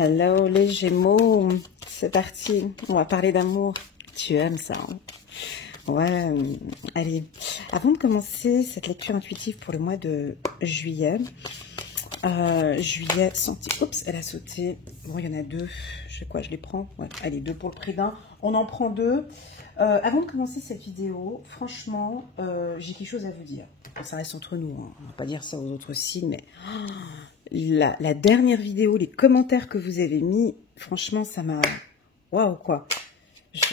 Hello les Gémeaux, c'est parti, on va parler d'amour. Tu aimes ça, hein? Ouais, allez. Avant de commencer cette lecture intuitive pour le mois de juillet, oups, elle a sauté. Bon, il y en a deux. Je sais quoi, je les prends. Ouais, allez, deux pour le prix d'un. On en prend deux. Avant de commencer cette vidéo, franchement, j'ai quelque chose à vous dire. Ça reste entre nous, hein. On va pas dire ça aux autres signes, mais la dernière vidéo, les commentaires que vous avez mis, franchement, ça m'a... Waouh, quoi.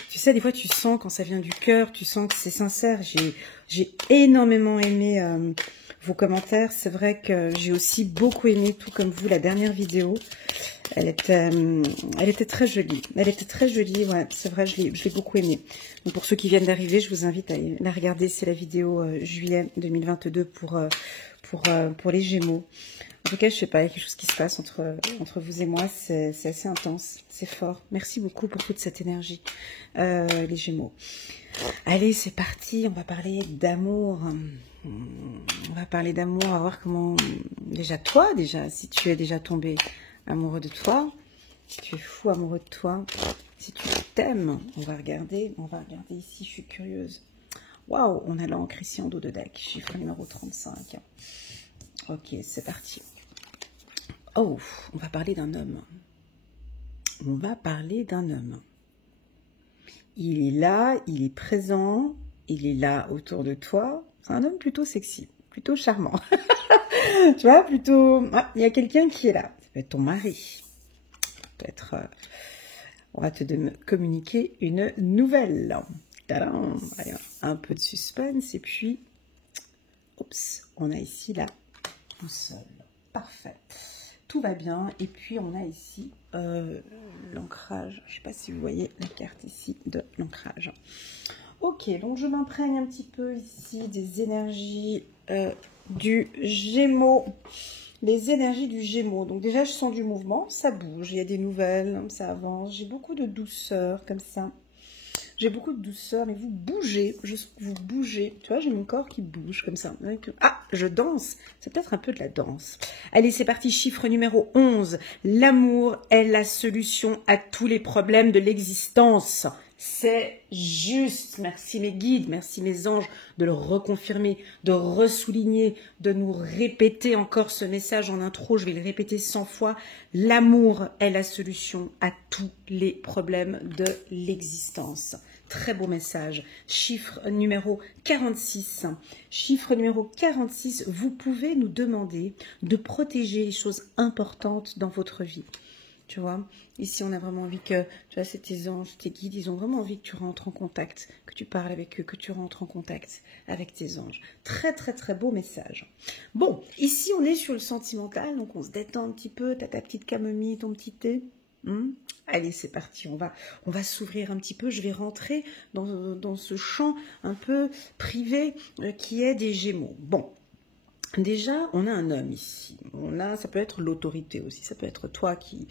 Tu sais, des fois, tu sens quand ça vient du cœur, tu sens que c'est sincère. J'ai énormément aimé vos commentaires. C'est vrai que j'ai aussi beaucoup aimé, tout comme vous, la dernière vidéo. Elle était très jolie. Elle était très jolie, ouais, c'est vrai, je l'ai beaucoup aimée. Donc pour ceux qui viennent d'arriver, je vous invite à la regarder. C'est la vidéo juillet 2022 pour les Gémeaux. En tout cas, je sais pas, il y a quelque chose qui se passe entre vous et moi, c'est assez intense, c'est fort. Merci beaucoup pour toute cette énergie, les Gémeaux. Allez, c'est parti, on va parler d'amour. On va parler d'amour, on va voir comment... Déjà, si tu es déjà tombé amoureux de toi, si tu es fou amoureux de toi, si tu t'aimes, on va regarder ici, je suis curieuse. Waouh, on a l'encre ici en dos de deck, chiffre numéro 35. Ok, c'est parti. Oh, on va parler d'un homme. On va parler d'un homme. Il est là, il est présent, il est là autour de toi. C'est un homme plutôt sexy, plutôt charmant. Tu vois, plutôt... Ah, il y a quelqu'un qui est là. Ça peut être ton mari. Peut-être... on va te communiquer une nouvelle. Tadam. Allez, un peu de suspense. Et puis... Oups, on a ici la boussole. Parfait. Tout va bien. Et puis, on a ici l'ancrage. Je ne sais pas si vous voyez la carte ici de l'ancrage. Ok, donc je m'imprègne un petit peu ici des énergies du Gémeaux. Les énergies du Gémeaux. Donc déjà, je sens du mouvement. Ça bouge. Il y a des nouvelles. Ça avance. J'ai beaucoup de douceur comme ça. J'ai beaucoup de douceur, mais vous bougez, vous bougez. Tu vois, j'ai mon corps qui bouge comme ça. Ah, je danse. C'est peut-être un peu de la danse. Allez, c'est parti. Chiffre numéro 11. L'amour est la solution à tous les problèmes de l'existence. C'est juste. Merci mes guides, merci mes anges de le reconfirmer, de ressouligner, de nous répéter encore ce message en intro. Je vais le répéter 100 fois. L'amour est la solution à tous les problèmes de l'existence. Très beau message. Chiffre numéro 46. Chiffre numéro 46. Vous pouvez nous demander de protéger les choses importantes dans votre vie. Tu vois, ici on a vraiment envie que, tu vois, c'est tes anges, tes guides, ils ont vraiment envie que tu rentres en contact, que tu parles avec eux, que tu rentres en contact avec tes anges. Très très très beau message. Bon, ici on est sur le sentimental, donc on se détend un petit peu, t'as ta petite camomille, ton petit thé. Allez, c'est parti, on va s'ouvrir un petit peu, je vais rentrer dans ce champ un peu privé qui est des Gémeaux. Bon. Déjà, on a un homme ici. Ça peut être l'autorité aussi. Ça peut être toi qui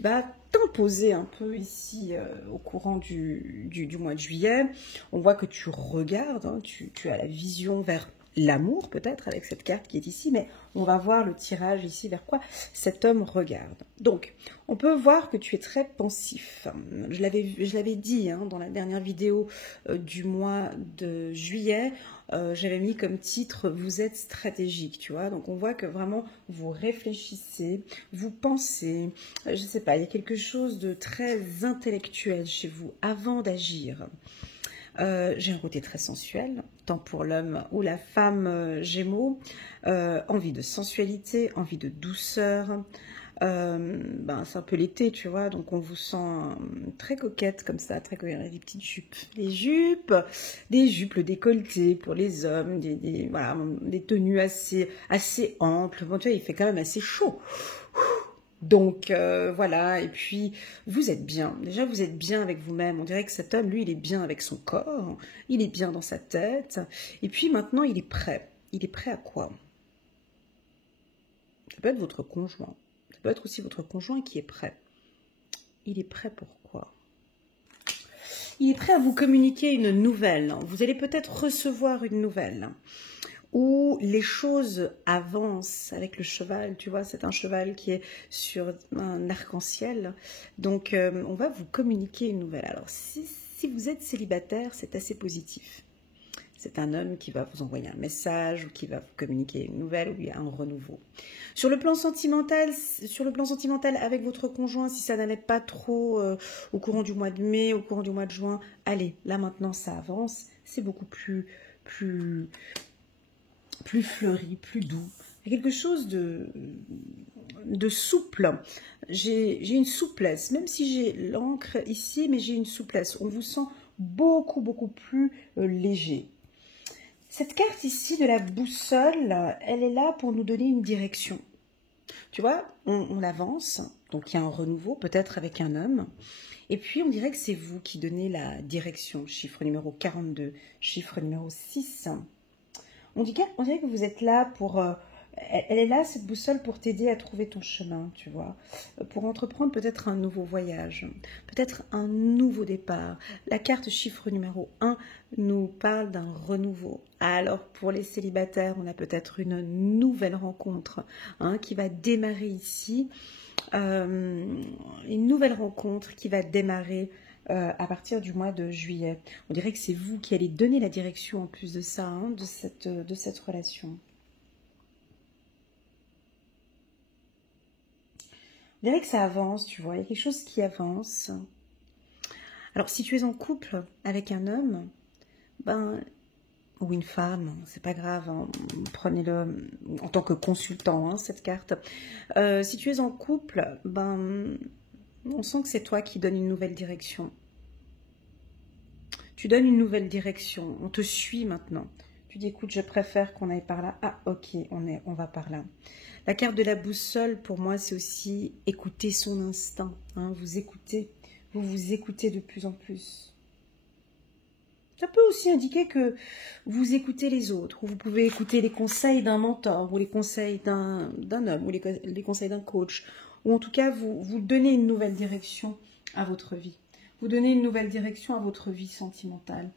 va t'imposer un peu ici au courant du mois de juillet. On voit que tu regardes, hein, tu as la vision vers l'amour peut-être avec cette carte qui est ici, mais on va voir le tirage ici vers quoi cet homme regarde. Donc, on peut voir que tu es très pensif. Je l'avais dit hein, dans la dernière vidéo du mois de juillet. J'avais mis comme titre « Vous êtes stratégique », tu vois. Donc, on voit que vraiment, vous réfléchissez, vous pensez. Je ne sais pas, il y a quelque chose de très intellectuel chez vous avant d'agir. J'ai un côté très sensuel, tant pour l'homme ou la femme Gémeaux. Envie de sensualité, envie de douceur. C'est un peu l'été, tu vois, donc on vous sent très coquette comme ça, très coquette, des petites jupes. Des jupes, le décolleté pour les hommes, des tenues assez amples. Bon, tu vois, il fait quand même assez chaud. Donc voilà, et puis vous êtes bien, déjà vous êtes bien avec vous-même, on dirait que cet homme, lui, il est bien avec son corps, il est bien dans sa tête, et puis maintenant il est prêt à quoi? Ça peut être votre conjoint, ça peut être aussi votre conjoint qui est prêt. Il est prêt pour quoi? Il est prêt à vous communiquer une nouvelle, vous allez peut-être recevoir une nouvelle. où les choses avancent avec le cheval, tu vois, c'est un cheval qui est sur un arc-en-ciel. Donc, on va vous communiquer une nouvelle. Alors, si vous êtes célibataire, c'est assez positif. C'est un homme qui va vous envoyer un message ou qui va vous communiquer une nouvelle ou il y a un renouveau. Sur le plan sentimental avec votre conjoint, si ça n'allait pas trop au courant du mois de mai, au courant du mois de juin, allez, là maintenant ça avance, c'est beaucoup plus fleuri, plus doux. Il y a quelque chose de souple. J'ai une souplesse, même si j'ai l'encre ici, mais j'ai une souplesse. On vous sent beaucoup plus léger. Cette carte ici de la boussole, elle est là pour nous donner une direction. Tu vois, on avance, donc il y a un renouveau, peut-être avec un homme. Et puis on dirait que c'est vous qui donnez la direction, chiffre numéro 42, chiffre numéro 6. On dirait que vous êtes là pour... elle est là, cette boussole, pour t'aider à trouver ton chemin, tu vois. Pour entreprendre peut-être un nouveau voyage, peut-être un nouveau départ. La carte chiffre numéro 1 nous parle d'un renouveau. Alors, pour les célibataires, on a peut-être une nouvelle rencontre qui va démarrer ici. Une nouvelle rencontre qui va démarrer à partir du mois de juillet. On dirait que c'est vous qui allez donner la direction en plus de ça, de cette relation. On dirait que ça avance, tu vois, il y a quelque chose qui avance. Alors, si tu es en couple avec un homme, ou une femme, c'est pas grave, prenez-le en tant que consultant, cette carte. Si tu es en couple, on sent que c'est toi qui donnes une nouvelle direction. Tu donnes une nouvelle direction, on te suit maintenant. Tu dis, écoute, je préfère qu'on aille par là. Ah, ok, on va par là. La carte de la boussole, pour moi, c'est aussi écouter son instinct. Vous écoutez, vous vous écoutez de plus en plus. Ça peut aussi indiquer que vous écoutez les autres, ou vous pouvez écouter les conseils d'un mentor, ou les conseils d'un homme, ou les conseils d'un coach, ou en tout cas, vous donnez une nouvelle direction à votre vie. Vous donnez une nouvelle direction à votre vie sentimentale.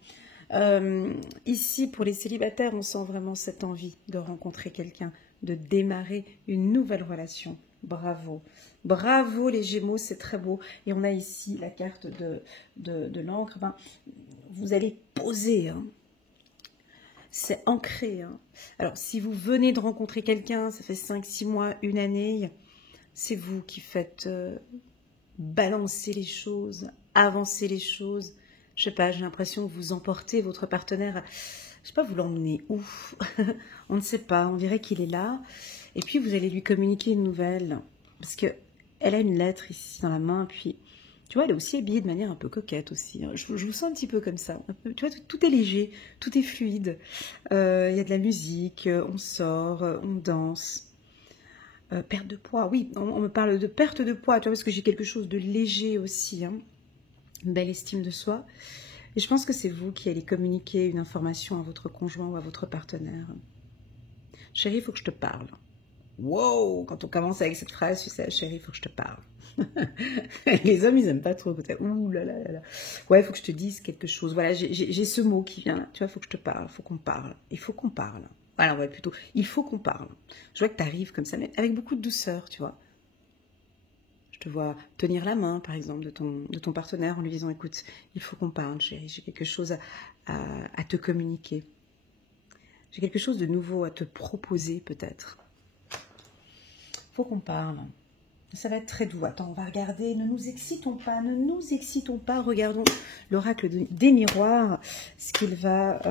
Ici, pour les célibataires, on sent vraiment cette envie de rencontrer quelqu'un, de démarrer une nouvelle relation. Bravo. Bravo les Gémeaux, c'est très beau. Et on a ici la carte de l'encre. Vous allez poser. C'est ancré. Alors, si vous venez de rencontrer quelqu'un, ça fait 5-6 mois, une année, c'est vous qui faites balancer les choses, avancer les choses. Je sais pas, j'ai l'impression que vous emportez votre partenaire. Je sais pas, vous l'emmenez où? On ne sait pas, on dirait qu'il est là. Et puis, vous allez lui communiquer une nouvelle. Parce qu'elle a une lettre ici dans la main. Puis, tu vois, elle est aussi habillée de manière un peu coquette aussi. Je vous sens un petit peu comme ça. Tu vois, tout est léger, tout est fluide. Il y a de la musique, on sort, on danse. Perte de poids, oui, on me parle de perte de poids, tu vois, parce que j'ai quelque chose de léger aussi. Une belle estime de soi. Et je pense que c'est vous qui allez communiquer une information à votre conjoint ou à votre partenaire. Chérie, il faut que je te parle. Wow, quand on commence avec cette phrase, tu sais, chérie, il faut que je te parle. Les hommes, ils n'aiment pas trop. Ouh là là là là. Ouais, il faut que je te dise quelque chose. Voilà, j'ai ce mot qui vient là. Tu vois, il faut que je te parle, il faut qu'on parle. Il faut qu'on parle. Voilà, ouais, plutôt, il faut qu'on parle. Je vois que tu arrives comme ça, mais avec beaucoup de douceur, tu vois. Je te vois tenir la main, par exemple, de ton partenaire en lui disant, écoute, il faut qu'on parle, chérie, j'ai quelque chose à te communiquer. J'ai quelque chose de nouveau à te proposer, peut-être. Il faut qu'on parle. Ça va être très doux. Attends, on va regarder. Ne nous excitons pas. Regardons l'oracle des miroirs, ce qu'il va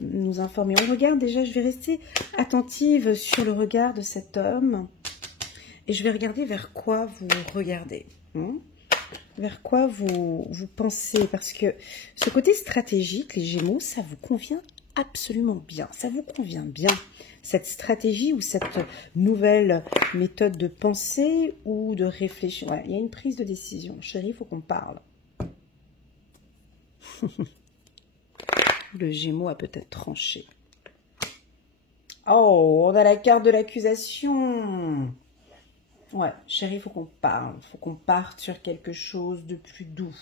nous informer. On regarde déjà, je vais rester attentive sur le regard de cet homme. Et je vais regarder vers quoi vous regardez. Vers quoi vous pensez. Parce que ce côté stratégique, les Gémeaux, ça vous convient absolument bien. Ça vous convient bien. Cette stratégie ou cette nouvelle méthode de pensée ou de réfléchir. Voilà, il y a une prise de décision. Chérie, il faut qu'on parle. Le Gémeaux a peut-être tranché. Oh, on a la carte de l'accusation. Ouais, chérie, il faut qu'on parle. Il faut qu'on parte sur quelque chose de plus doux.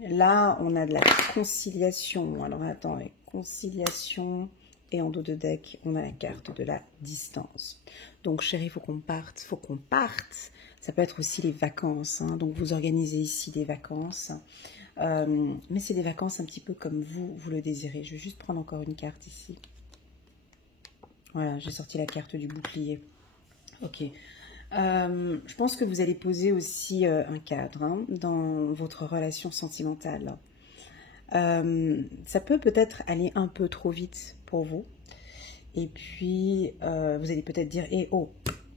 Là, on a de la conciliation. Alors, attends, conciliation. Et en dos de deck, on a la carte de la distance. Donc, chérie, il faut qu'on parte. Faut qu'on parte. Ça peut être aussi les vacances. Hein. Donc, vous organisez ici des vacances. Mais c'est des vacances un petit peu comme vous le désirez. Je vais juste prendre encore une carte ici. Voilà, j'ai sorti la carte du bouclier. Ok. Je pense que vous allez poser aussi un cadre hein, dans votre relation sentimentale. Ça peut peut-être aller un peu trop vite pour vous. Et puis, vous allez peut-être dire, eh oh,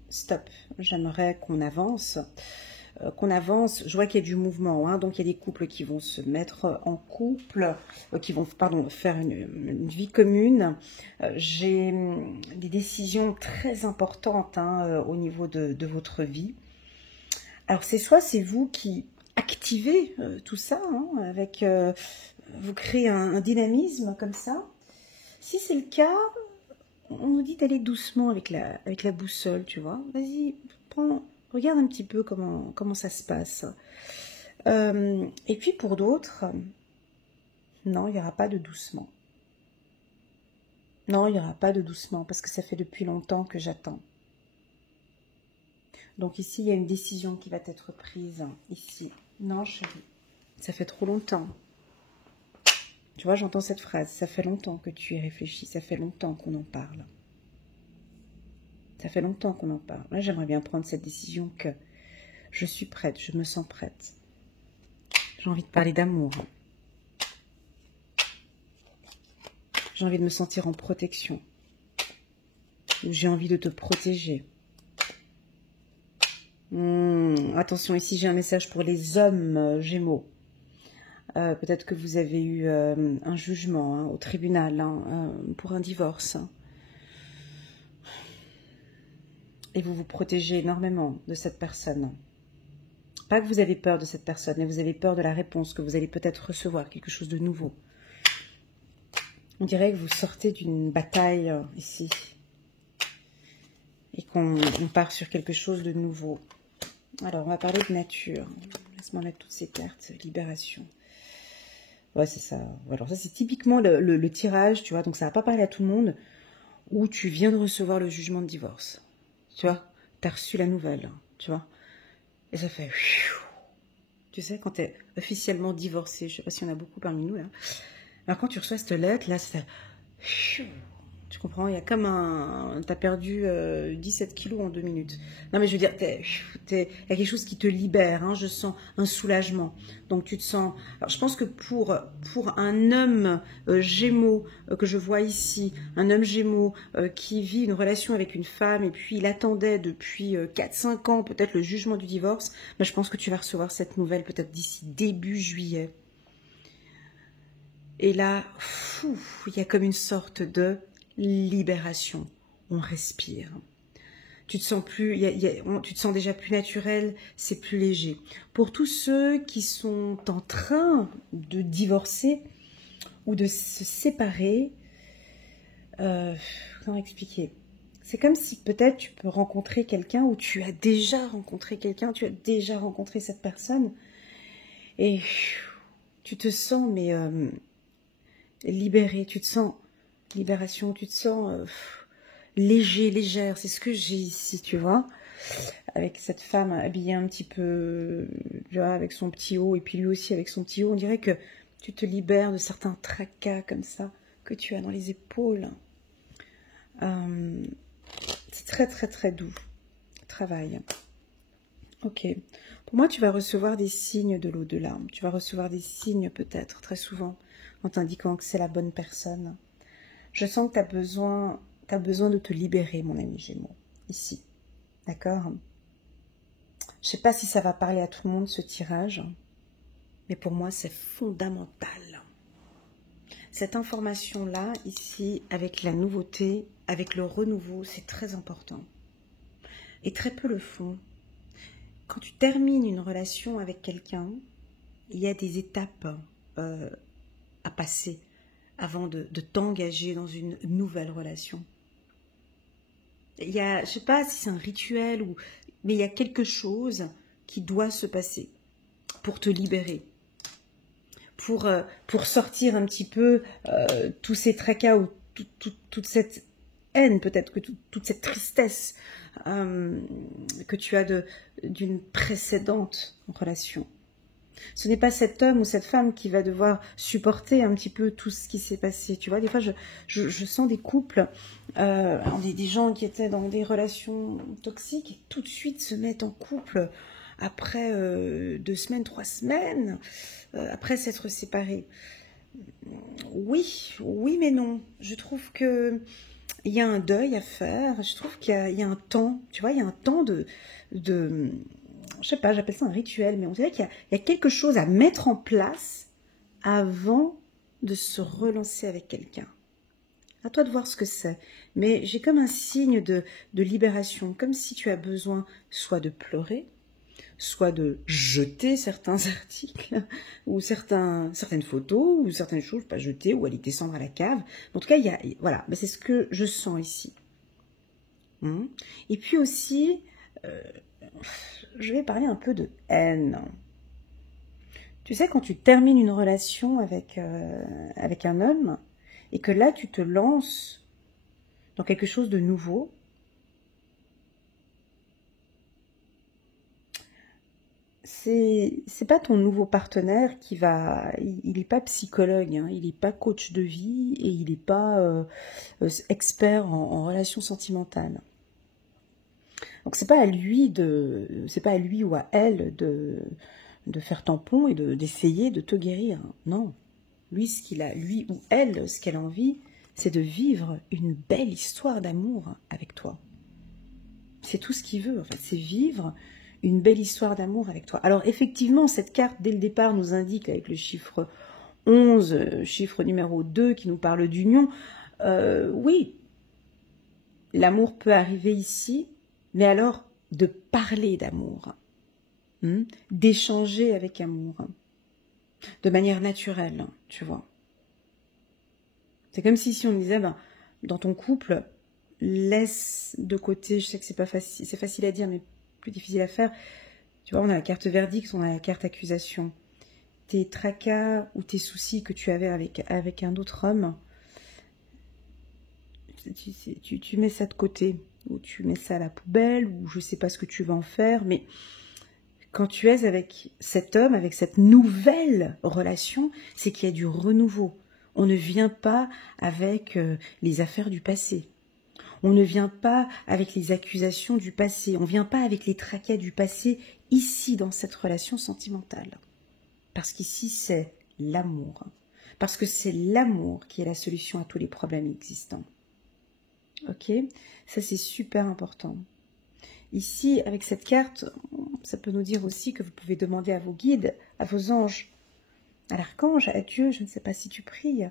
stop, j'aimerais qu'on avance. Je vois qu'il y a du mouvement, hein, donc il y a des couples qui vont se mettre en couple, qui vont faire une vie commune. J'ai des décisions très importantes hein, au niveau de votre vie. Alors c'est vous qui activez tout ça, hein, avec vous créez un dynamisme comme ça. Si c'est le cas, on nous dit d'aller doucement avec la boussole, tu vois. Vas-y, regarde un petit peu comment ça se passe. Et puis pour d'autres, non, il n'y aura pas de doucement. Non, il n'y aura pas de doucement parce que ça fait depuis longtemps que j'attends. Donc ici, il y a une décision qui va être prise. Ici, non chérie, ça fait trop longtemps. Tu vois, j'entends cette phrase. Ça fait longtemps que tu y réfléchis. Ça fait longtemps qu'on en parle. Ça fait longtemps qu'on en parle. Là, j'aimerais bien prendre cette décision que je suis prête. Je me sens prête. J'ai envie de parler d'amour. J'ai envie de me sentir en protection. J'ai envie de te protéger. Attention, ici, j'ai un message pour les hommes Gémeaux. Peut-être que vous avez eu un jugement hein, au tribunal hein, pour un divorce. Et vous vous protégez énormément de cette personne. Pas que vous avez peur de cette personne, mais vous avez peur de la réponse que vous allez peut-être recevoir, quelque chose de nouveau. On dirait que vous sortez d'une bataille ici. Et qu'on part sur quelque chose de nouveau. Alors, on va parler de nature. Laisse-moi mettre toutes ces cartes. Libération. Ouais, c'est ça. Alors ça, c'est typiquement le tirage, tu vois. Donc, ça va pas parler à tout le monde. Où tu viens de recevoir le jugement de divorce. Tu vois, tu as reçu la nouvelle, tu vois. Et ça fait... Tu sais, quand tu es officiellement divorcé, je sais pas s'il y en a beaucoup parmi nous, là. Alors, quand tu reçois cette lettre, là, ça... Tu comprends? Il y a comme un... Tu as perdu 17 kilos en 2 minutes. Non, mais je veux dire, il y a quelque chose qui te libère. Hein, je sens un soulagement. Donc, tu te sens... Alors, je pense que pour un homme Gémeaux que je vois ici, un homme Gémeaux qui vit une relation avec une femme et puis il attendait depuis 4-5 ans peut-être le jugement du divorce, ben, je pense que tu vas recevoir cette nouvelle peut-être d'ici début juillet. Et là, il y a comme une sorte de libération. On respire. Tu te sens plus, tu te sens déjà plus naturel, c'est plus léger. Pour tous ceux qui sont en train de divorcer ou de se séparer, comment expliquer? C'est comme si peut-être tu peux rencontrer quelqu'un ou tu as déjà rencontré quelqu'un, tu as déjà rencontré cette personne et tu te sens mais libéré, tu te sens libération, tu te sens léger, légère, c'est ce que j'ai ici, tu vois, avec cette femme habillée un petit peu, tu vois, avec son petit haut, et puis lui aussi avec son petit haut, on dirait que tu te libères de certains tracas comme ça, que tu as dans les épaules. C'est très très très doux, travail. Ok, pour moi tu vas recevoir des signes de l'au-delà, tu vas recevoir des signes peut-être très souvent, en t'indiquant que c'est la bonne personne. Je sens que tu as besoin de te libérer, mon ami Gémeaux, ici. D'accord? Je ne sais pas si ça va parler à tout le monde, ce tirage, mais pour moi, c'est fondamental. Cette information-là, ici, avec la nouveauté, avec le renouveau, c'est très important. Et très peu le font. Quand tu termines une relation avec quelqu'un, il y a des étapes à passer avant de t'engager dans une nouvelle relation. Il y a, je ne sais pas si c'est un rituel, mais il y a quelque chose qui doit se passer pour te libérer, pour sortir un petit peu tous ces tracas ou toute cette haine, peut-être que toute cette tristesse que tu as d'une précédente relation. Ce n'est pas cet homme ou cette femme qui va devoir supporter un petit peu tout ce qui s'est passé. Tu vois, des fois, je sens des couples, des gens qui étaient dans des relations toxiques et tout de suite se mettent en couple après 2 semaines, 3 semaines, après s'être séparés. Oui, oui, mais non. Je trouve que il y a un deuil à faire. Je trouve qu'il y a un temps, tu vois, il y a un temps de je sais pas, j'appelle ça un rituel, mais on dirait qu'il y a quelque chose à mettre en place avant de se relancer avec quelqu'un. À toi de voir ce que c'est. Mais j'ai comme un signe de libération, comme si tu as besoin soit de pleurer, soit de jeter certains articles, ou certaines photos, ou certaines choses, pas jeter, ou aller descendre à la cave. En tout cas, voilà, c'est ce que je sens ici. Et puis aussi, je vais parler un peu de haine. Tu sais, quand tu termines une relation avec un homme, et que là, tu te lances dans quelque chose de nouveau, c'est pas ton nouveau partenaire qui va... Il n'est pas psychologue, hein, il n'est pas coach de vie, et il n'est pas expert en relations sentimentales. Donc c'est pas à lui ou à elle de faire tampon et d'essayer de te guérir. Non. Lui ou elle, ce qu'elle a envie, c'est de vivre une belle histoire d'amour avec toi. C'est tout ce qu'il veut, en fait, c'est vivre une belle histoire d'amour avec toi. Alors effectivement, cette carte, dès le départ, nous indique, avec le chiffre 11, chiffre numéro 2, qui nous parle d'union, oui, l'amour peut arriver ici, mais alors de parler d'amour, d'échanger avec amour, de manière naturelle, tu vois. C'est comme si on disait, dans ton couple, laisse de côté, je sais que c'est pas facile, c'est facile à dire, mais plus difficile à faire. Tu vois, on a la carte verdict, on a la carte accusation. Tes tracas ou tes soucis que tu avais avec un autre homme, tu mets ça de côté, ou tu mets ça à la poubelle, ou je sais pas ce que tu vas en faire, mais quand tu es avec cet homme, avec cette nouvelle relation, c'est qu'il y a du renouveau. On ne vient pas avec les affaires du passé. On ne vient pas avec les accusations du passé. On ne vient pas avec les tracas du passé ici dans cette relation sentimentale. Parce qu'ici c'est l'amour. Parce que c'est l'amour qui est la solution à tous les problèmes existants. Ok ? Ça c'est super important. Ici, avec cette carte, ça peut nous dire aussi que vous pouvez demander à vos guides, à vos anges, à l'archange, à Dieu, je ne sais pas si tu pries,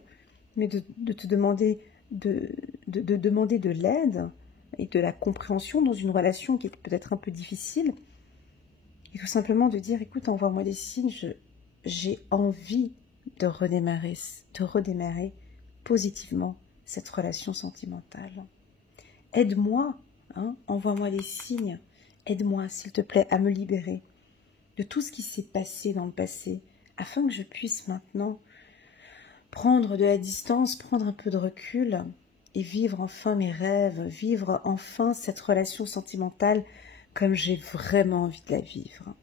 mais de te demander demander de l'aide et de la compréhension dans une relation qui est peut-être un peu difficile. Et tout simplement de dire, écoute, envoie-moi des signes, j'ai envie de redémarrer positivement cette relation sentimentale. Aide-moi, envoie-moi des signes, aide-moi s'il te plaît à me libérer de tout ce qui s'est passé dans le passé, afin que je puisse maintenant prendre de la distance, prendre un peu de recul et vivre enfin mes rêves, vivre enfin cette relation sentimentale comme j'ai vraiment envie de la vivre.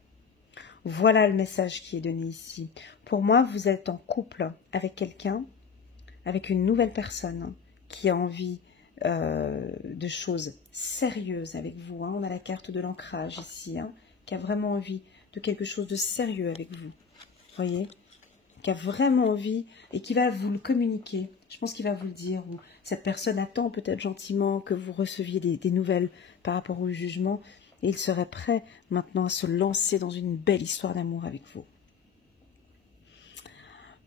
Voilà le message qui est donné ici. Pour moi, vous êtes en couple avec quelqu'un, avec une nouvelle personne qui a envie de choses sérieuses avec vous. On a la carte de l'ancrage ici, qui a vraiment envie de quelque chose de sérieux avec vous. Voyez ? Qui a vraiment envie et qui va vous le communiquer. Je pense qu'il va vous le dire. Ou cette personne attend peut-être gentiment que vous receviez des nouvelles par rapport au jugement. Et il serait prêt maintenant à se lancer dans une belle histoire d'amour avec vous.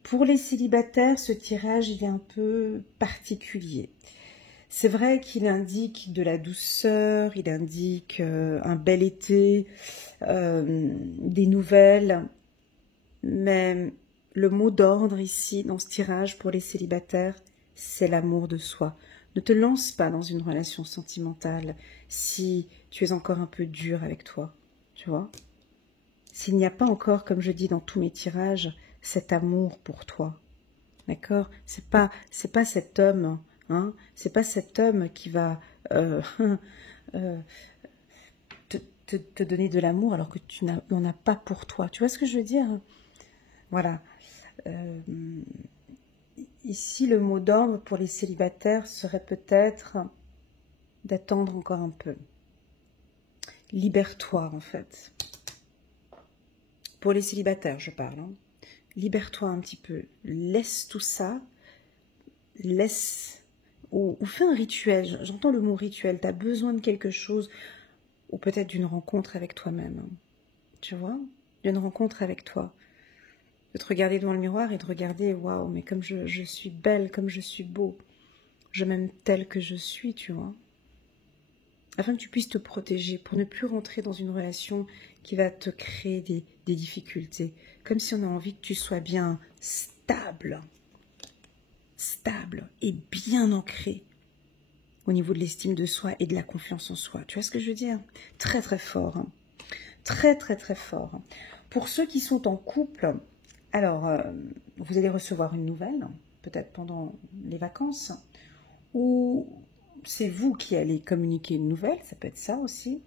Pour les célibataires, ce tirage il est un peu particulier. C'est vrai qu'il indique de la douceur, il indique un bel été, des nouvelles, mais le mot d'ordre ici, dans ce tirage pour les célibataires, c'est l'amour de soi. Ne te lance pas dans une relation sentimentale si tu es encore un peu dur avec toi, tu vois. S'il n'y a pas encore, comme je dis dans tous mes tirages, cet amour pour toi. D'accord? C'est pas cet homme, hein? C'est pas cet homme qui va euh, te donner de l'amour alors que tu n'en as pas pour toi. Tu vois ce que je veux dire? Voilà. Euh, Ici, le mot d'ordre pour les célibataires serait peut-être d'attendre encore un peu. Libère-toi, en fait. Pour les célibataires, je parle. Hein. Libère-toi un petit peu. Laisse tout ça. Laisse. Ou fais un rituel. J'entends le mot rituel. Tu as besoin de quelque chose. Ou peut-être d'une rencontre avec toi-même. Tu vois? D'une rencontre avec toi. De te regarder devant le miroir et de regarder, waouh, mais comme je suis belle, comme je suis beau. Je m'aime telle que je suis, tu vois. Afin que tu puisses te protéger pour ne plus rentrer dans une relation qui va te créer des difficultés. Comme si on a envie que tu sois bien stable et bien ancré au niveau de l'estime de soi et de la confiance en soi. Tu vois ce que je veux dire? Très très fort. Hein. Très très très fort. Pour ceux qui sont en couple, alors vous allez recevoir une nouvelle, peut-être pendant les vacances, ou c'est vous qui allez communiquer une nouvelle, ça peut être ça aussi.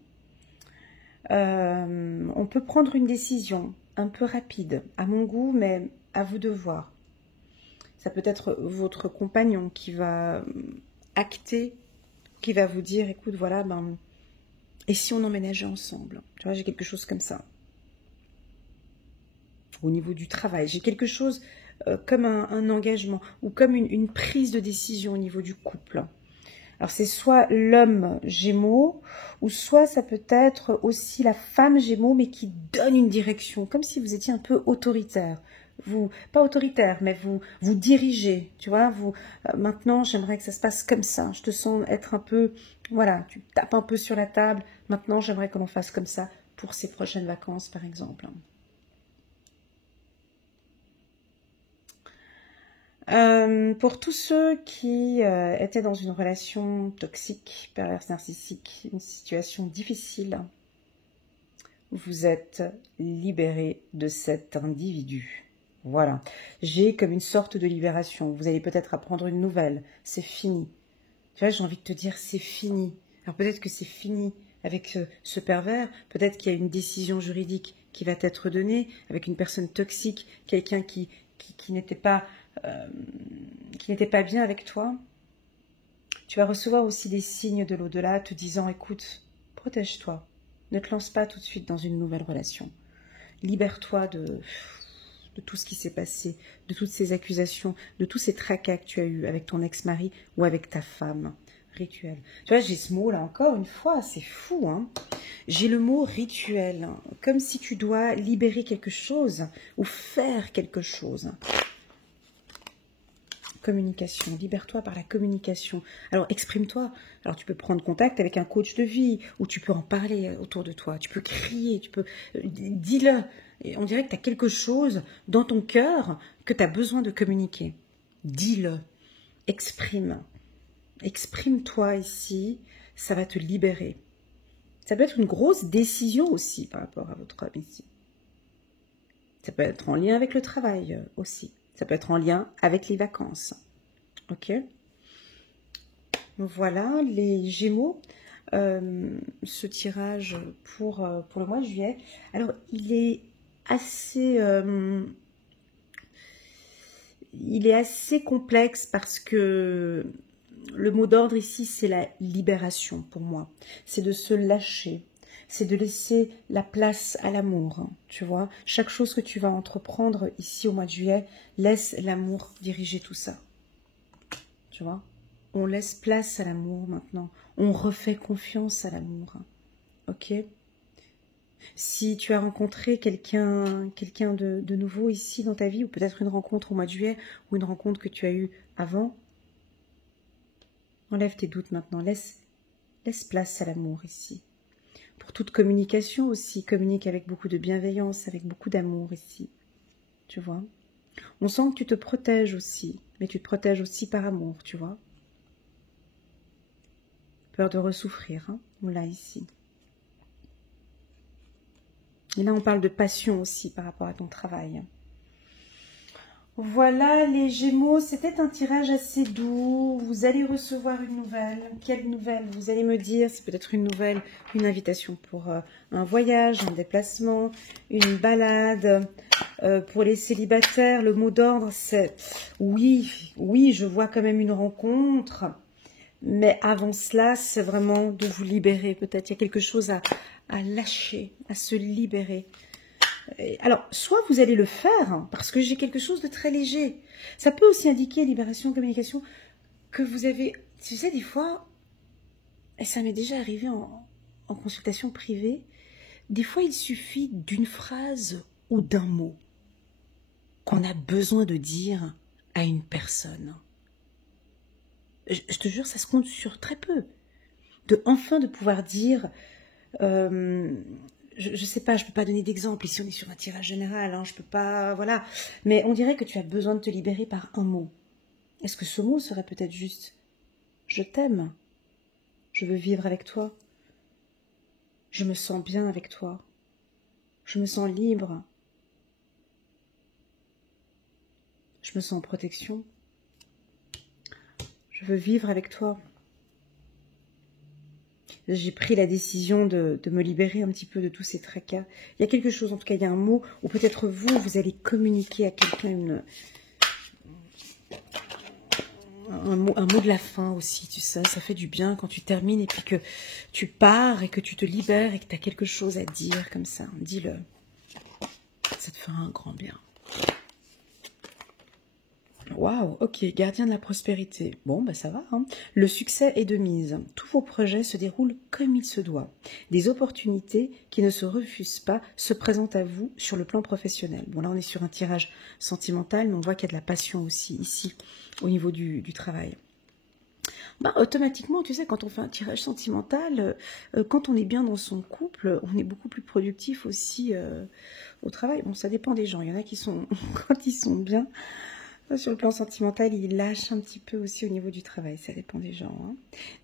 On peut prendre une décision un peu rapide, à mon goût, mais à vous de voir. Ça peut être votre compagnon qui va acter, qui va vous dire, écoute, voilà, et si on emménageait ensemble? Tu vois, j'ai quelque chose comme ça. Au niveau du travail, j'ai quelque chose comme un engagement ou comme une prise de décision au niveau du couple. Alors c'est soit l'homme Gémeaux, ou soit ça peut être aussi la femme Gémeaux, mais qui donne une direction, comme si vous étiez un peu autoritaire. Vous, pas autoritaire, mais vous dirigez, tu vois, maintenant j'aimerais que ça se passe comme ça, je te sens être un peu, voilà, tu tapes un peu sur la table, maintenant j'aimerais que l'on fasse comme ça pour ces prochaines vacances par exemple. Pour tous ceux qui étaient dans une relation toxique, perverse, narcissique, une situation difficile, vous êtes libéré de cet individu. Voilà. J'ai comme une sorte de libération. Vous allez peut-être apprendre une nouvelle. C'est fini. Tu vois, j'ai envie de te dire, c'est fini. Alors peut-être que c'est fini avec ce pervers. Peut-être qu'il y a une décision juridique qui va être donnée avec une personne toxique, quelqu'un qui n'était pas bien avec toi. Tu vas recevoir aussi des signes de l'au-delà te disant, écoute, protège-toi. Ne te lance pas tout de suite dans une nouvelle relation. Libère-toi de tout ce qui s'est passé, de toutes ces accusations, de tous ces tracas que tu as eus avec ton ex-mari ou avec ta femme. Rituel. Tu vois, j'ai ce mot là encore une fois, c'est fou, hein. J'ai le mot rituel, comme si tu dois libérer quelque chose ou faire quelque chose. Communication, libère-toi par la communication. Alors exprime-toi. Alors tu peux prendre contact avec un coach de vie ou tu peux en parler autour de toi. Tu peux crier, tu peux dis-le. Et on dirait que tu as quelque chose dans ton cœur que tu as besoin de communiquer. Dis-le. Exprime. Exprime-toi ici, ça va te libérer. Ça peut être une grosse décision aussi par rapport à votre homme ici. Ça peut être en lien avec le travail aussi. Ça peut être en lien avec les vacances. Ok? Donc voilà, les Gémeaux, ce tirage pour le mois de juillet. Alors, il est assez complexe parce que le mot d'ordre ici, c'est la libération pour moi. C'est de se lâcher. C'est de laisser la place à l'amour, hein, tu vois. Chaque chose que tu vas entreprendre ici au mois de juillet, laisse l'amour diriger tout ça. Tu vois. On laisse place à l'amour maintenant. On refait confiance à l'amour. Hein, ok. Si tu as rencontré quelqu'un de nouveau ici dans ta vie, ou peut-être une rencontre au mois de juillet, ou une rencontre que tu as eue avant, enlève tes doutes maintenant. Laisse place à l'amour ici. Pour toute communication aussi, communique avec beaucoup de bienveillance, avec beaucoup d'amour ici. Tu vois. On sent que tu te protèges aussi, mais tu te protèges aussi par amour, tu vois. Peur de ressouffrir, hein, on l'a ici. Et là, on parle de passion aussi par rapport à ton travail. Voilà les Gémeaux, c'était un tirage assez doux. Vous allez recevoir une nouvelle. Quelle nouvelle? Vous allez me dire, c'est peut-être une nouvelle, une invitation pour un voyage, un déplacement, une balade. Pour les célibataires, le mot d'ordre, c'est oui, oui, je vois quand même une rencontre. Mais avant cela, c'est vraiment de vous libérer. Peut-être il y a quelque chose à lâcher, à se libérer. Alors, soit vous allez le faire, hein, parce que j'ai quelque chose de très léger. Ça peut aussi indiquer, libération, communication, que vous avez, tu sais, des fois, et ça m'est déjà arrivé en consultation privée, des fois il suffit d'une phrase ou d'un mot qu'on a besoin de dire à une personne. Je te jure, ça se compte sur très peu. De pouvoir dire... je sais pas, je peux pas donner d'exemple. Ici, on est sur un tirage général, hein, je peux pas, voilà. Mais on dirait que tu as besoin de te libérer par un mot. Est-ce que ce mot serait peut-être juste « Je t'aime, je veux vivre avec toi, je me sens bien avec toi, je me sens libre, je me sens en protection, je veux vivre avec toi ». J'ai pris la décision de me libérer un petit peu de tous ces tracas. Il y a quelque chose, en tout cas, il y a un mot, ou peut-être vous allez communiquer à quelqu'un un mot de la fin aussi, tu sais, ça fait du bien quand tu termines et puis que tu pars et que tu te libères et que tu as quelque chose à dire comme ça. Dis-le. Ça te fera un grand bien. Waouh, ok, gardien de la prospérité. Bon, bah ça va, hein. Le succès est de mise. Tous vos projets se déroulent comme il se doit. Des opportunités qui ne se refusent pas se présentent à vous sur le plan professionnel. Bon, là, on est sur un tirage sentimental, mais on voit qu'il y a de la passion aussi ici, au niveau du travail. Bah, automatiquement, tu sais, quand on fait un tirage sentimental, quand on est bien dans son couple, on est beaucoup plus productif aussi au travail. Bon, ça dépend des gens. Il y en a qui sont, quand ils sont bien... Sur le plan sentimental, il lâche un petit peu aussi au niveau du travail, ça dépend des gens. Hein.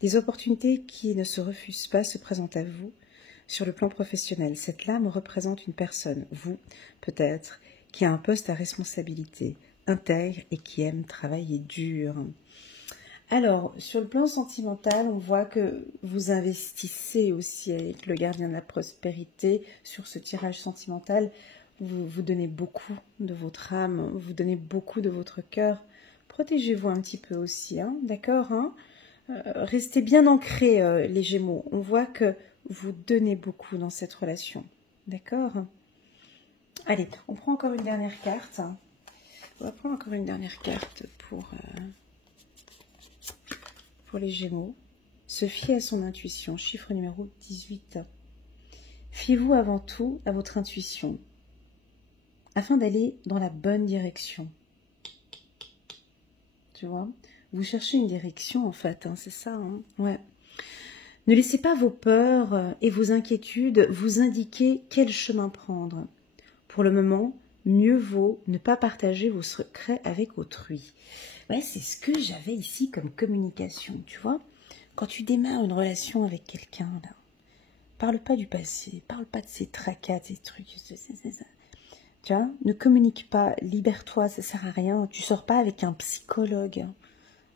Des opportunités qui ne se refusent pas se présentent à vous sur le plan professionnel. Cette lame représente une personne, vous peut-être, qui a un poste à responsabilité, intègre et qui aime travailler dur. Alors, sur le plan sentimental, on voit que vous investissez aussi avec le gardien de la prospérité sur ce tirage sentimental. Vous donnez beaucoup de votre âme, vous donnez beaucoup de votre cœur. Protégez-vous un petit peu aussi, hein, d'accord, hein. Restez bien ancrés, les Gémeaux. On voit que vous donnez beaucoup dans cette relation, d'accord. Allez, on prend encore une dernière carte. On va prendre encore une dernière carte pour les Gémeaux. Se fier à son intuition, chiffre numéro 18. Fiez-vous avant tout à votre intuition, afin d'aller dans la bonne direction. Tu vois, vous cherchez une direction en fait, hein, c'est ça, hein, ouais. Ne laissez pas vos peurs et vos inquiétudes vous indiquer quel chemin prendre. Pour le moment, mieux vaut ne pas partager vos secrets avec autrui. Ouais, c'est ce que j'avais ici comme communication, tu vois. Quand tu démarres une relation avec quelqu'un, là, parle pas du passé, parle pas de ces tracas, ces trucs, tu vois, ne communique pas, libère-toi, ça sert à rien. Tu sors pas avec un psychologue.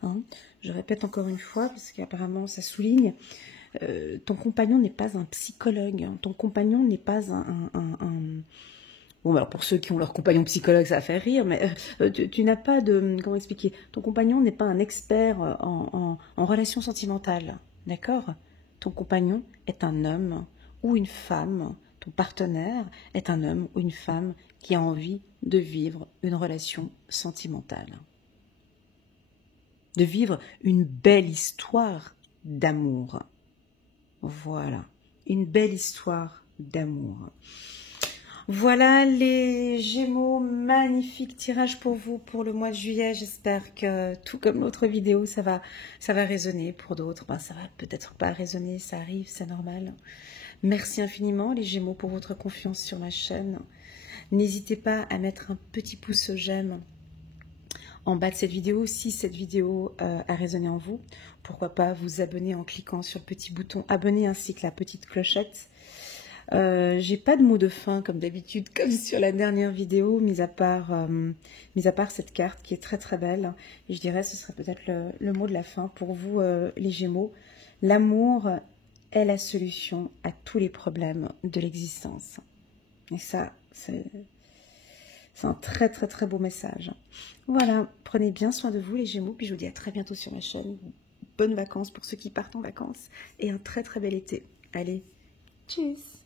Hein. Je répète encore une fois, parce qu'apparemment ça souligne, ton compagnon n'est pas un psychologue. Ton compagnon n'est pas Bon, alors pour ceux qui ont leur compagnon psychologue, ça va faire rire, mais tu n'as pas de... Comment expliquer? Ton compagnon n'est pas un expert en relations sentimentales, d'accord? Ton compagnon est un homme ou une femme, ton partenaire est un homme ou une femme qui a envie de vivre une relation sentimentale. De vivre une belle histoire d'amour. Voilà, une belle histoire d'amour. Voilà les Gémeaux, magnifique tirage pour vous pour le mois de juillet. J'espère que tout comme l'autre vidéo, ça va résonner. Pour d'autres, ben, ça va peut-être pas résonner, ça arrive, c'est normal. Merci infiniment les Gémeaux pour votre confiance sur ma chaîne. N'hésitez pas à mettre un petit pouce j'aime en bas de cette vidéo si cette vidéo a résonné en vous. Pourquoi pas vous abonner en cliquant sur le petit bouton abonner ainsi que la petite clochette. J'ai pas de mot de fin comme d'habitude, comme sur la dernière vidéo, mis à part cette carte qui est très très belle. Et je dirais ce serait peut-être le mot de la fin pour vous, les Gémeaux. L'amour est la solution à tous les problèmes de l'existence. Et ça, c'est un très très très beau message. Voilà, prenez bien soin de vous les Gémeaux, puis je vous dis à très bientôt sur ma chaîne. Bonnes vacances pour ceux qui partent en vacances et un très très bel été. Allez, tchuss!